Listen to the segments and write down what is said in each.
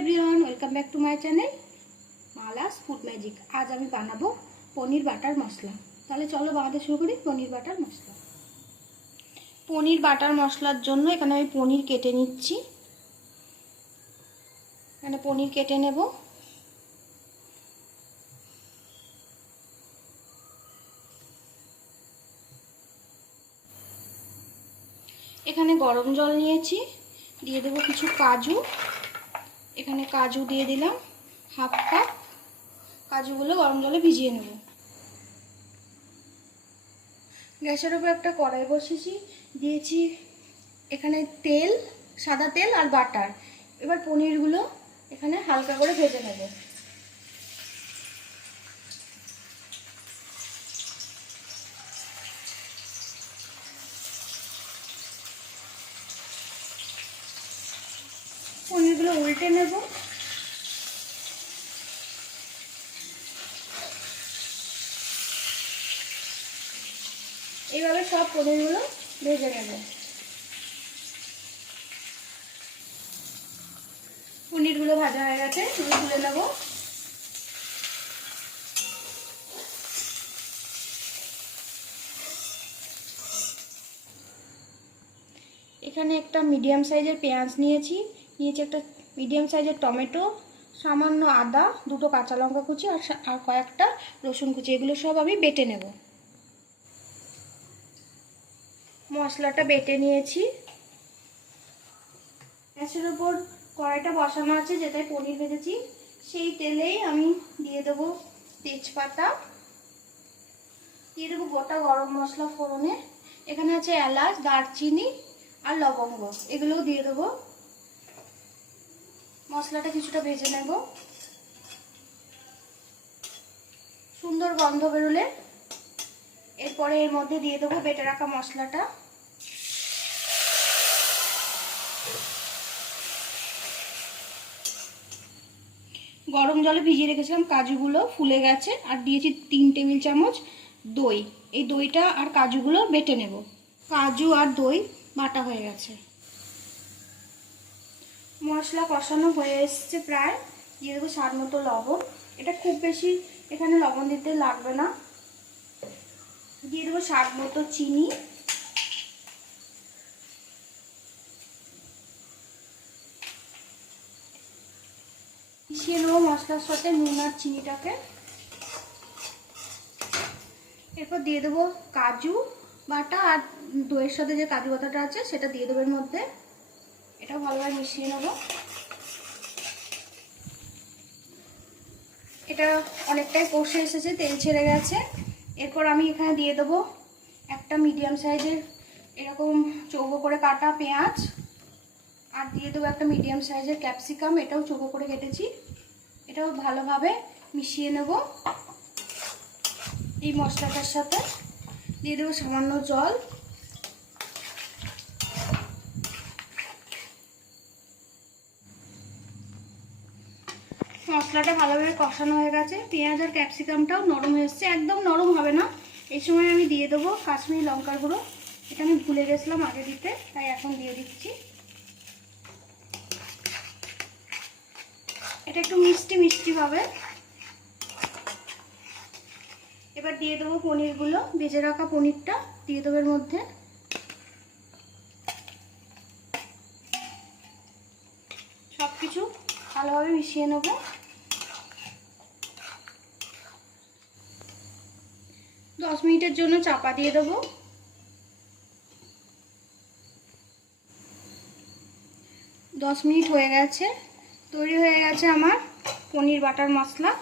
Everyone welcome back to my channel Mala's food magic আজ আমি বানাবো পনির বাটার মশলা। তাহলে চলো বানাতে শুরু করি, পনির বাটার মশলা। পনির বাটার মশলার জন্য এখানে আমি পনির কেটে নিচ্ছি। এখানে পনির কেটে নেব। এখানে গরম জল নিয়েছি। দিয়ে দেবো কিছু কাজু। এখানে কাজু দিয়ে দিলাম হাফ কাপ কাজুগুলো গরম জলে ভিজিয়ে নেব। গ্যাসের উপর একটা কড়াই বসিয়েছি দিয়েছি এখানে তেল, সাদা তেল আর বাটার। এবার পনিরগুলো এখানে হালকা করে ভেজে নেব। পনিরগুলো উল্টে নেব। এইভাবে সব পনিরগুলো ভেজে নেব। পনিরগুলো ভাজা হয়ে গেছে তুলে নেব। এখানে একটা মিডিয়াম সাইজের পেঁয়াজ নিয়েছি। নিয়েছি একটা মিডিয়াম সাইজের টমেটো, সামান্য আদা, দুটো কাঁচা লঙ্কা কুচি আর আর কয়েকটা রসুন কুচি। এগুলো সব আমি বেটে নেব। মশলাটা বেটে নিয়েছি। গ্যাসের ওপর কড়াইটা বসানো আছে, যেটায় পনির ভেজেছি। সেই তেলেই আমি দিয়ে দেবো তেজপাতা। দিয়ে দেবো গোটা গরম মশলা ফোড়নে। এখানে আছে এলাচ, দারচিনি আর লবঙ্গ। এগুলোও দিয়ে দেবো। মশলাটা কিছুটা ভেজে নেব। সুন্দর গন্ধ বেরোলে এরপরে এর মধ্যে দিয়ে দেবো বেটে রাখা মশলাটা। গরম জলে ভিজিয়ে রেখেছিলাম কাজুগুলো ফুলে গেছে, আর দিয়েছি তিন টেবিল চামচ দই। এই দইটা আর কাজুগুলো বেটে নেব। কাজু আর দই বাটা হয়ে গেছে। মশলা কষানো হয়ে এসছে প্রায়। দিয়ে দেবো স্বাদ মতো লবণ। এটা খুব বেশি এখানে লবণ দিতে লাগবে না। দিয়ে দেবো স্বাদ মতো চিনি। মিশিয়ে নেব মশলার সাথে নুন আর চিনিটাকে। এরপর দিয়ে দেবো কাজু বাটা আর দইয়ের সাথে যে কাজু বাটাটা আছে, সেটা দিয়ে দেবো এর মধ্যে। এটাও ভালোভাবে মিশিয়ে নেব। এটা অনেকটাই কষে এসেছে, তেল ছেড়ে গেছে। এরপর আমি এখানে দিয়ে দেবো একটা মিডিয়াম সাইজের এরকম চৌকো করে কাটা পেঁয়াজ। আর দিয়ে দেবো একটা মিডিয়াম সাইজের ক্যাপসিকাম, এটাও চৌকো করে কেটেছি। এটাও ভালোভাবে মিশিয়ে নেব এই মশলাটার সাথে। দিয়ে দেবো সামান্য জল। মশলাটা ভালোভাবে কষানো হয়ে গেছে। পেঁয়াজ আর ক্যাপসিকামটাও নরম হয়ে এসছে। একদম নরম হবে না। এই সময় আমি দিয়ে দেবো কাশ্মীরি লঙ্কার গুঁড়ো। এটা আমি ভুলে গেছিলাম আগে দিতে, তাই এখন দিয়ে দিচ্ছি। এটা একটু মিষ্টি মিষ্টি হবে এবার দিয়ে দেবো পনিরগুলো। ভেজে রাখা পনিরটা দিয়ে দেবো এর মধ্যে। সব কিছু ভালোভাবে মিশিয়ে নেব। দশ মিনিটের জন্য চাপা দিয়ে দেবো। দশ মিনিট হয়ে গেছে। তৈরি হয়ে গেছে আমার পনির বাটার মশলা।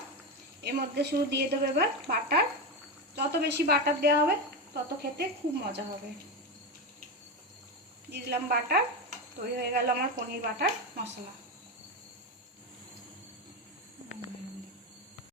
এর মধ্যে শুধু দিয়ে দেবো এবার বাটার। যত বেশি বাটার দেওয়া হবে, তত খেতে খুব মজা হবে। দিয়ে দিলাম বাটার। তৈরি হয়ে গেল আমার পনির বাটার মশলা।